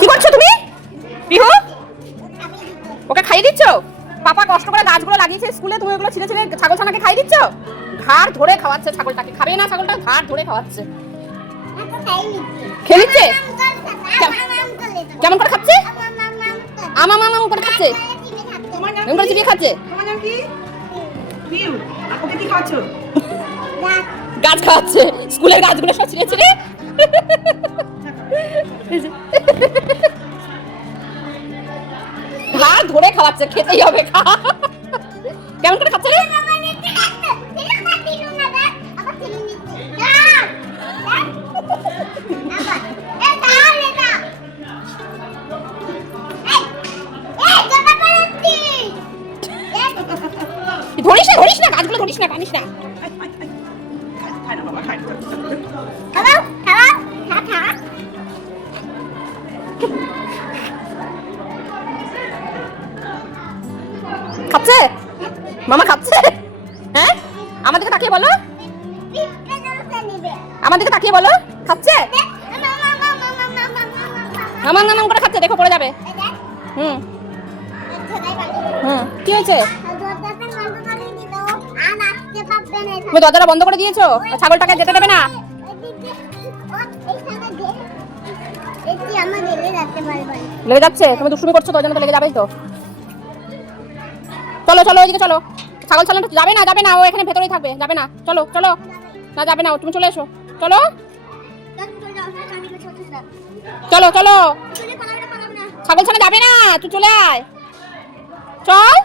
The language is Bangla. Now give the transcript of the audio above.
কি করছো তুমি পিহু? ওকে খাইয়ে দিচ্ছ? পাপা কষ্ট করে গাছগুলো লাগিয়েছে স্কুলে, তুমি ওগুলো ছিঁড়ে ছিঁড়ে ছাগল ছানাকে খাইয়ে দিচ্ছ? ঘাড় ধরে খাওয়াচ্ছে ছাগলটাকে, খাবে না ছাগলটা, ঘাড় ধরে খাওয়াচ্ছে। খেয়ে নিচ্ছে? কেমন করে খাচ্ছে? আমাম আমাম করে খাচ্ছে, এমন করে চিবিয়ে খাচ্ছে। গাছ খাওয়াচ্ছে, স্কুলের গাছগুলো সব ছিঁড়ে ছিঁড়ে। ঘাড় ধরে খাওয়াচ্ছে, খেতেই হবে, খা। কেমন করে খাচ্ছে রে? ধরিস না গাছগুলো, ধরিস না, টানিস না। খাচ্ছে মামা, খাচ্ছে। হ্যাঁ, আমার দিকে তাকিয়ে বলো, আমার দিকে তাকিয়ে বলো, খাচ্ছে। মামা নাম করে খাচ্ছে, দেখো পড়ে যাবে। হুম হুম, কি হয়েছে? তুমি দরজাটা বন্ধ করে দিয়েছো, ছাগলটাকে যেতে দেবে না। লেগে যাচ্ছে, তুমি দুষ্টুমি করছো তো, ওই জন্য তো লেগে যাবেই তো। চলো চলো, ওইদিকে চলো। ছাগল ছানাটা যাবে না, যাবে না, ও এখানে ভেতরেই থাকবে, যাবে না। চলো চলো, না যাবে না, তুমি চলে এসো, চলো চলো চলো। ছাগল ছানা যাবে না, তুই চলে আয়, চল।